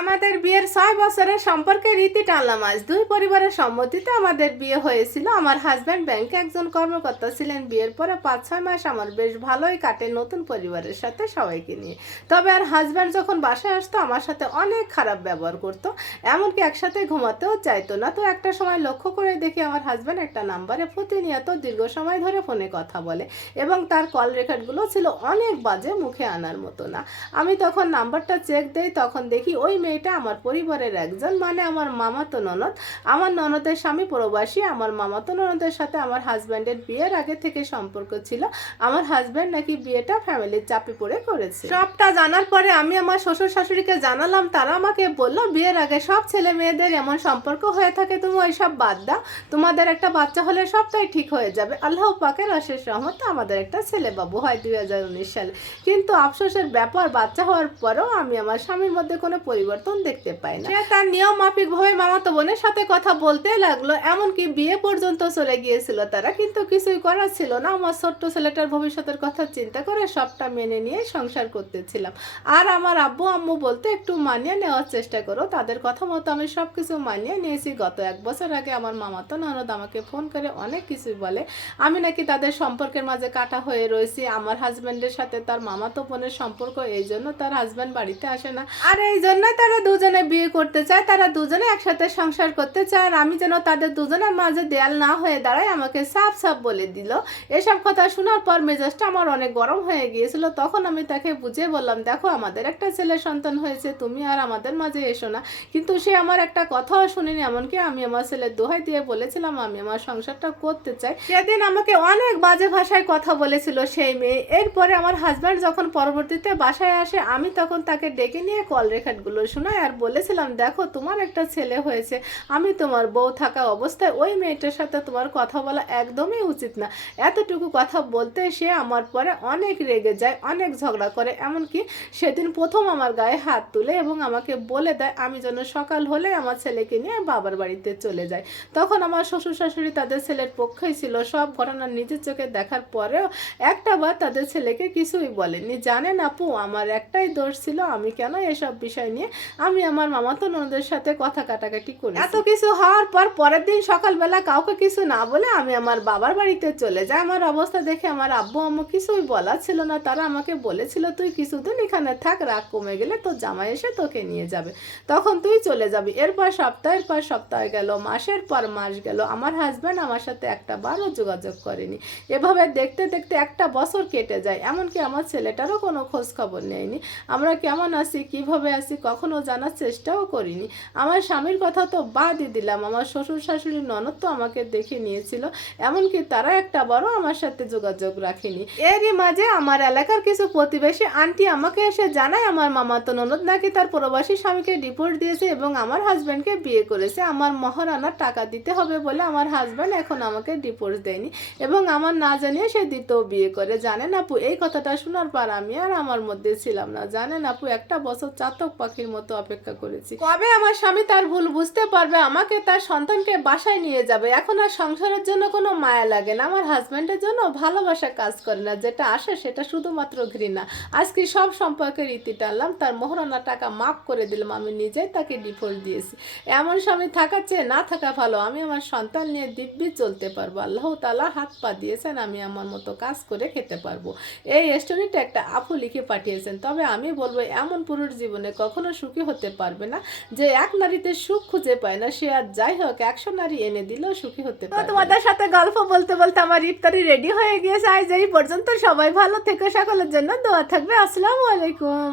আমাদের বিয়ের ছয় বছরের সম্পর্কে রীতি টানলাম। আজ দুই পরিবারের সম্মতিতে আমাদের বিয়ে হয়েছিল। আমার হাজব্যান্ড ব্যাংকে একজন কর্মকর্তা ছিলেন। বিয়ের পরে পাঁচ, ছয় মাস আমার বেশ ভালোই কাটে নতুন পরিবারের সাথে সবাইকে নিয়ে। তবে আর হাজব্যান্ড যখন বাসায় আসতো, আমার সাথে অনেক খারাপ ব্যবহার করতো। এমনকি একসাথে ঘুমাতেও চাইতো না। তো একটা সময় লক্ষ্য করে দেখি আমার হাজব্যান্ড একটা নাম্বারে প্রতিনিয়ত দীর্ঘ সময় ধরে ফোনে কথা বলে এবং তার কল রেকর্ডগুলো ছিল অনেক বাজে, মুখে আনার মতো না। আমি তখন নাম্বারটা চেক দেই, তখন দেখি ওই মেয়েটা আমার পরিবারের একজন মানে আমার মামাতো ননদ। আমার ননদের স্বামী প্রবাসী, আমার মামাতো ননদের সাথে আমার হাজব্যান্ডের বিয়ের আগে থেকে সম্পর্ক ছিল। আমার হাজব্যান্ড নাকি বিয়েটা ফ্যামিলির চাপে পড়ে করেছে। সবটা জানার পরে আমি আমার শ্বশুর শাশুড়িকে জানালাম, তারা আমাকে বলল, বিয়ের আগে সব ছেলে মেয়েদের এমন সম্পর্ক হয়ে থাকে, তুমি ওইসব বাদ দাও। তোমাদের একটা বাচ্চা হলে সবটাই ঠিক হয়ে যাবে। আল্লাহ পাকের অশেষ রহমত, আমাদের একটা ছেলে বাবু হয় দুই হাজার উনিশ সালে। কিন্তু আফসোসের ব্যাপার, বাচ্চা হওয়ার পরেও আমি আমার স্বামীর মধ্যে কোনো পরিবর্তন দেখতে পাই না। সে তার নিয়ম মাফিক ভাবে মামাতো বোনের সাথে কথা বলতে লাগল, এমনকি বিয়ে পর্যন্ত চলে গিয়েছিল তারা, কিন্তু কিছুই করার ছিল না। আমার ছোট্ট ছেলেটার ভবিষ্যতের কথা চিন্তা করে সবটা মেনে নিয়ে সংসার করতেছিলাম। আর আমার আব্বু আম্মু বলতে একটু মানিয়ে নেওয়ার চেষ্টা করো, তাদের কথা মতো আমি সব কিছু মানিয়ে নিয়েছি। গত এক বছর আগে আমার মামাতো ননদ আমাকে ফোন করে অনেক কিছুই বলে। আমি নাকি তাদের সম্পর্কের মাঝে কাটা হয়ে রয়েছি। আমার হাজব্যান্ডের সাথে তার মামাতো বোনের সম্পর্ক, এই জন্য তার হাজব্যান্ড বাড়িতে আসে না। আর এই জন্যই তারা দুজনে বিয়ে করতে চায়, তারা দুজনে একসাথে সংসার করতে চায়, আর আমি যেন তাদের দুজনের মাঝে দেয়াল না হয়ে দাঁড়ায়, আমাকে সাফ সাফ বলে দিল। এসব কথা শোনার পর মেজাজটা আমার অনেক গরম হয়ে গিয়েছিল। তখন আমি তাকে বুঝিয়ে বললাম, দেখো, আমাদের একটা ছেলে সন্তান হয়েছে, তুমি আর আমাদের মাঝে এসো না। কিন্তু সে আমার একটা কথাও শুনিনি, এমনকি আমি আমার ছেলের দোহাই দিয়ে বলেছিলাম, আমি আমার সংসারটা করতে চাই। সেদিন আমাকে অনেক বাজে ভাষায় কথা বলেছিল সেই মেয়ে। এরপরে আমার হাজব্যান্ড যখন পরবর্তীতে বাসায় আসে, আমি তখন তাকে ডেকে নিয়ে কল রেকর্ডগুলো শোনাই আর বলেছিলাম, দেখো, তোমার একটা ছেলে হয়েছে। আমি তোমার বউ থাকা অবস্থায় ওই মেয়েটার সাথে তোমার কথা বলা একদমই উচিত না। এতটুকু কথা বলতে সে আমার পরে অনেক রেগে যায়, অনেক ঝগড়া করে। এমনকি সেদিন প্রথম আমার গায়ে হাত তুলে এবং আমাকে বলে দেয়, আমি যেন সকাল হলে আমার ছেলেকে নিয়ে বাবার বাড়িতে চলে যাই। তখন আমার শ্বশুর শাশুড়ি তাদের ছেলের পক্ষেই ছিল। সব ঘটনা নিজের চোখে দেখার পরেও একটা বার তাদের ছেলেকে কিছুই বলেনি জানেন আপু, আমার একটাই দোষ ছিল, আমি কেন এসব বিষয় নিয়ে আমি আমার মামাতো ননদের সাথে কথা কাটাকাটি করি এত কিছু হওয়ার পর পরের দিন সকালবেলা কাউকে কিছু না বলে আমি আমার বাবার বাড়িতে চলে যাই। আমার অবস্থা দেখে আমার আব্বু আম্মু কিছুই বলা ছিল না। তারা আমাকে বলেছিল, তুই কিছুদিন এখানে থাক, রাগ কমে গেলে তোর জামাই এসে তোকে নিয়ে যাবে। তখন তুই চলে যাবি। এরপর সপ্তাহের পর সপ্তাহ গেল, মাসের পর মাস গেল। আমার হাজব্যান্ড আমার সাথে একটা বারও যোগাযোগ করেনি। এভাবে দেখতে দেখতে একটা বছর কেটে যায়। এমনকি আমার ছেলেটারও কোনো খোঁজ খবর নেয়নি। আমরা কেমন আছি, কীভাবে আছি, কখনো জানার চেষ্টাও করিনি। আমার স্বামীর কথা তো বাদই দিলাম। আমার শ্বশুর শাশুড়ি, ননদ তো আমাকে দেখে নিয়েছিল। এমনকি তারা একটা বড় আমার সাথে যোগাযোগ রাখেনি। এরই মাঝে আমার এলাকার কিছু প্রতিবেশী আন্টি আমাকে এসে জানায়, আমার মামাতো ননদ নাকি তার প্রবাসী স্বামীকে ডিপোর্ট দিয়েছে এবং আমার হাজব্যান্ডকে বিয়ে করেছে। আমার মহারানার টাকা দিতে হবে বলে আমার হাজব্যান্ড এখন আমাকে ডিপোর্ট দেয়নি এবং আমার না জানিয়ে সে দ্বিতীয় বিয়ে করে। জানেন আপু, এই কথাটা শোনার পর আমি আর আমার মধ্যে ছিলাম না। জানেন আপু, একটা বছর চাতক পাখির মতো অপেক্ষা করেছি। কবে আমার স্বামী তার ভুল বুঝতে পারবে, আমাকে তার সন্তানকে বাসায় নিয়ে যাবে। এখন আর সংসারের জন্য কোনো মায়া লাগে না। আমার হাজব্যান্ডের জন্য ভালোবাসা কাজ করে না। যেটা আসে সেটা শুধুমাত্র ঘৃণা। আজকে সব সম্পর্কের রীতি টানলাম, তার মোহরানা টাকা মাফ করে দিলাম। আমি নিজেই তাকে ডিফল্ট দিয়েছি। এমন স্বামী থাকার চেয়ে না থাকা ভালো। আমি আমার সন্তান নিয়ে দিব্যি চলতে পারব। আল্লাহ তালা হাত পা দিয়েছেন, আমি আমার মতো কাজ করে খেতে পারব। এই স্টোরিটা একটা আপু লিখে পাঠিয়েছেন। তবে আমি বলব, এমন পুরুষ জীবনে কখনো সুখী হতে পারবে না। যে এক নারীতে সুখ খুঁজে পায় না, সে আর যাই হোক, একশো নারী এনে দিলেও সুখী হতে পারে তোমাদের সাথে গল্প বলতে বলতে আমার ইফতারি রেডি হয়ে গিয়েছে। আজ এই পর্যন্ত সবাই ভালো থেকে, সকলের জন্য দোয়া থাকবে। আসসালামু আলাইকুম।